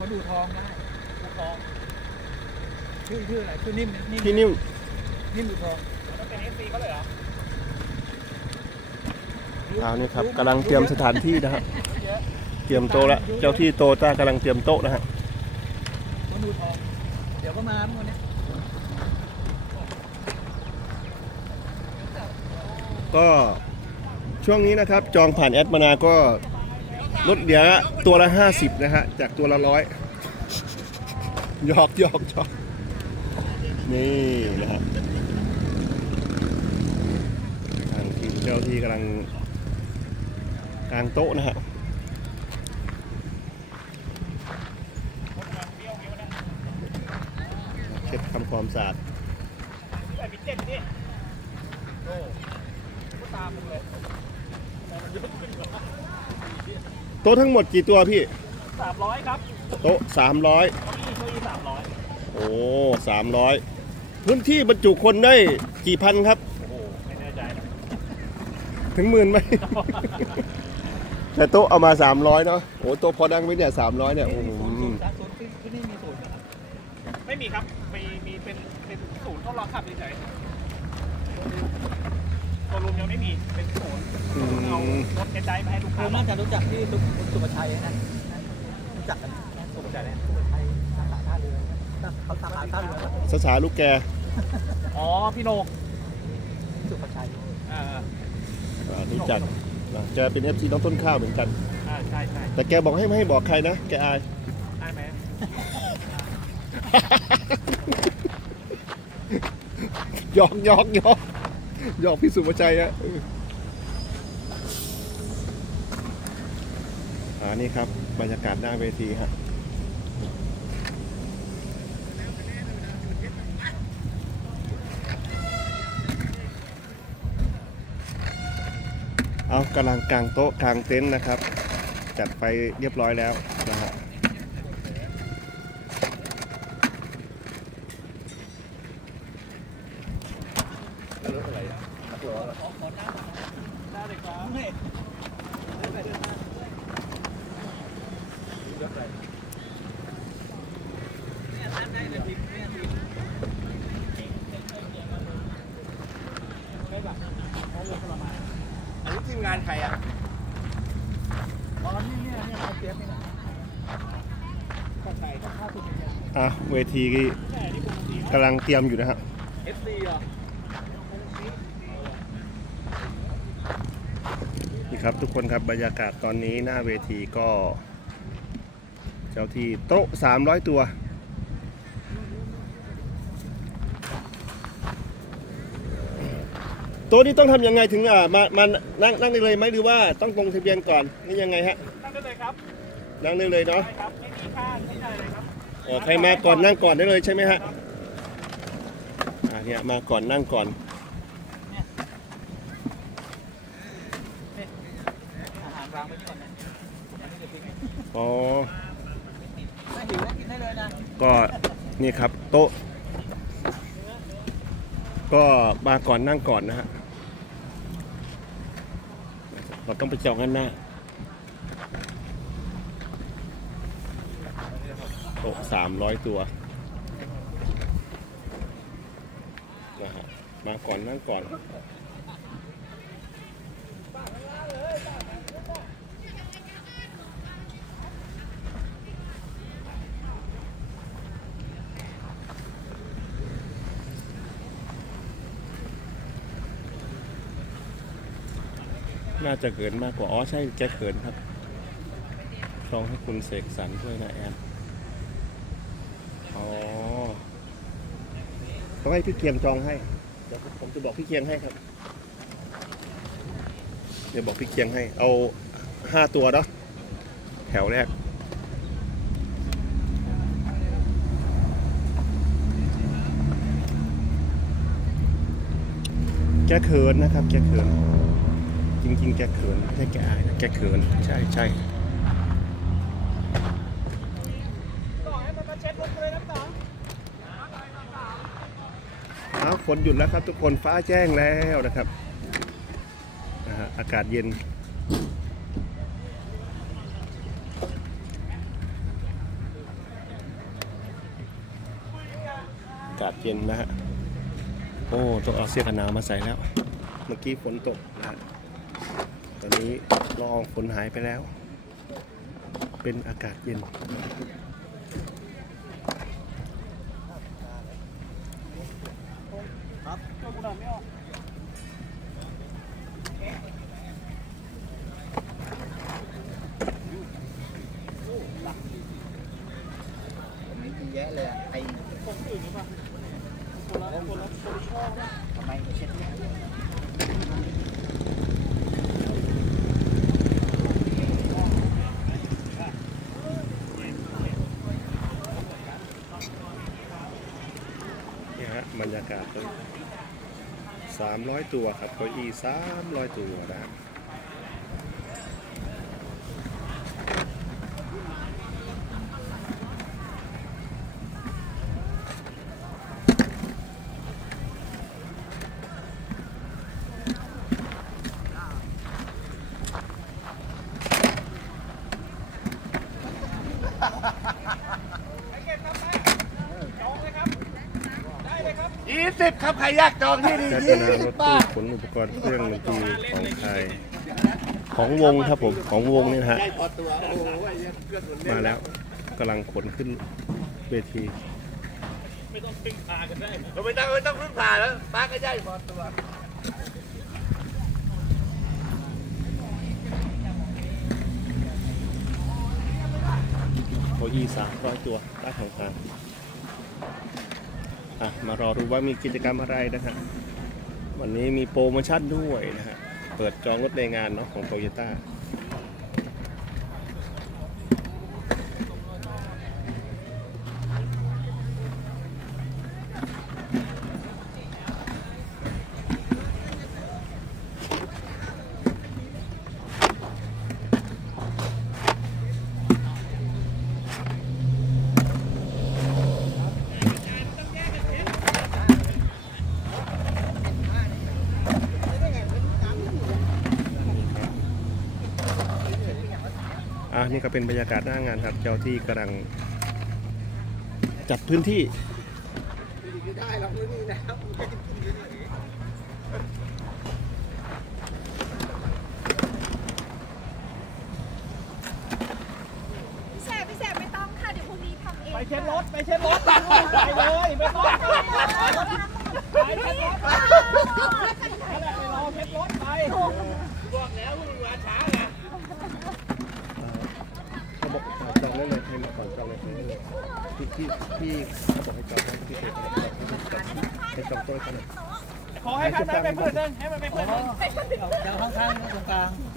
เขาดูทองได้ดูทองชื่อชื่ออะไรชื่อนิ่มนิ่มพี่นิ่มนิ่มดูทองมันเป็นเอฟซีเขาเลยเหรอเอานี่ครับกำลังเตรียมสถานที่นะฮะเตรียมโต๊ะแล้วเจ้าที่โตต้ากำลังเตรียมโต๊ะนะฮะเขาดูทองเดี๋ยวก็มาเมื่อนี้ก็ช่วงนี้นะครับจองผ่านแอดมานาก็ ลดเหลือตัวละ50นะฮะ จากตัวละร้อยหยอกหยอกหยอกนี่นะฮะทางทีมเจ้าที่กำลังกางโต๊ะนะฮะเช็ดทำความสะอาดไอ้บิเนี่โอ้ตามเลย โต๊ะทั้งหมดกี่ตัวพี่ สามร้อยครับโต๊ะ300เก้าอี้เก้าอี้สามร้อยโอ้สามร้อยพื้นที่บรรจุคนได้กี่พันครับ โอ้โหไม่แน่ใจนะถึงหมื่นไหม แต่โต๊ะเอามา300เนาะโอ้โต๊ะพอดังไว้เนี่ย300เนี่ยโอ้โหจากศูนย์ที่ที่นี่มีศูนย์นะครับไม่มีครับมีมีเป็นเป็นศูนย์ทดลองขับเฉยๆ ตัวรูมยังไม่มีเป็นศูนย์อืเอามรถเอ็นไดมาให้ลูกผค้ามน่าจะรู้จักที่สุสุภชัยนะรู้จักกันนะสุภชัยนะสุภชัยสาขาท่าเรือเขาสาขาท่าเรือครับสาสาลูกแกอ๋อพี่โหนกสุภชัยอ่าอ่ารู้จักอ่าแกเป็น FC น้องต้นข้าวเหมือนกัน อ่าใช่ใช่แต่แกบอกให้ไม่ให้บอกใครนะ แกอาย ได้ไหมหยอกหยอกหยอกห ยอกพี่สุภชัยอะอ่านี่ครับ บรรยากาศหน้าเวทีฮะเอากำลังกลางโต๊ะกลางเต็นท์นะครับ จัดไปเรียบร้อยแล้วนะฮะ ได้เลยครับ ไม่เนี่ยท่านได้เลยพิมพ์เนี่ยพิมพ์ ได้แบบเขาลงประมาณ อันนี้ทีมงานใครอะอ๋อนี่เนี่ยเนี่ยเอาเสียบนี่นะก็ใครก็ค่าสุดเนี่ยอะเวทีใช่นี่ปกติกำลังเตรียมอยู่นะฮะเอฟซีเหรอ นี่ครับทุกคนครับบรรยากาศตอนนี้หน้าเวทีก็ เจ้าที่โต๊ะ 300 ตัว โต๊ะนี้ต้องทำยังไงถึงอ่ามามานั่งนั่งได้เลยไหมหรือว่าต้องลงทะเบียนก่อนนี่ยังไงฮะนั่งได้เลยครับนั่งได้เลยเนาะใช่ครับไม่มีค่าไม่ได้เลยครับเออใครมาก่อนนั่งก่อนได้เลยใช่ไหมฮะอ่าเนี่ยมาก่อนนั่งก่อน อาหารวางไว้ก่อนนะอันนี้เดี๋ยวพิมพ์ให้ อ๋อ ถ้าหิวก็กินได้เลยนะ ก็นี่ครับโต๊ะ ก็มาก่อนนั่งก่อนนะฮะเราต้องไปจองกันหน้าโต๊ะสามร้อยตัวนะฮะมาก่อนนั่งก่อน น่าจะเขินมากกว่า อ๋อ ใช่แกเขินครับลองให้คุณเสกสรรด้วยนะแอดอ๋อต้องให้พี่เกียงจองให้ เดี๋ยวผมจะบอกพี่เกียงให้ครับ เดี๋ยวบอกพี่เกียงให้ เอาห้าตัวเนาะแถวแรกแกเขินนะครับแกเขิน จริง ๆ แกเขินไม่ใช่แกอายนะแกเขินใช่ใช่ใชฝนหยุดแล้วครับทุกคนฟ้าแจ้งแล้วนะครับอากาศเย็นอากาศเย็นนะฮะโอ้ต้องเอาเสื้อกันหนาวมาใส่แล้ว เมื่อกี้ฝนตกนะ ตอนนี้ละอองฝนหายไปแล้ว เป็นอากาศเย็นตัวกู 300 ตัวครับเก้าอี้300 ตัวนะ บครับใครอยากจองที่นี่จัดนารถตู้ขนอุปกรณ์เครื่องดนตรีของไทยของวงครับผมของวงนี่นะฮะพอตัวโอ้ยเพื่อนคนเล่น มาแล้วกำลังขนขึ้นเวทีไม่ต้องพึ่งพากันได้เราไม่ต้องไม่ต้องพึ่งพาแล้วป้าก็ได้พอตัวเก้าอี้สามร้อยตัวใต้ของทาง อะมารอดูว่ามีกิจกรรมอะไรนะฮะวันนี้มีโปรโมชั่นด้วยนะฮะเปิดจองรถในงานเนาะของโตโยต้า อะนี่ก็เป็นบรรยากาศหน้างานครับ เจ้าที่กำลังจัดพื้นที่ได้หรอกนี่นะพี่แสบพี่แสบไม่ต้องค่ะเดี๋ยวพรุ่งนี้ทำเองไปเช็ดรถไปเช็ดรถไปเลยไม่ต้องไปเช็ดรถไปไปรอเช็ดรถไปบอกแล้วมึงมาช้าไง เขาบอกจองได้เลยให้มาก่อนจองเลย ที่ที่ที่เขาบอกให้จอดให้ที่เพจเขาบอกให้จอดให้จอดโต๊ะกันหน่อยขอให้ข้างในไปเพื่อนนึงให้มันไปเพื่อนนึงเดี๋ยวข้างๆตรงกลาง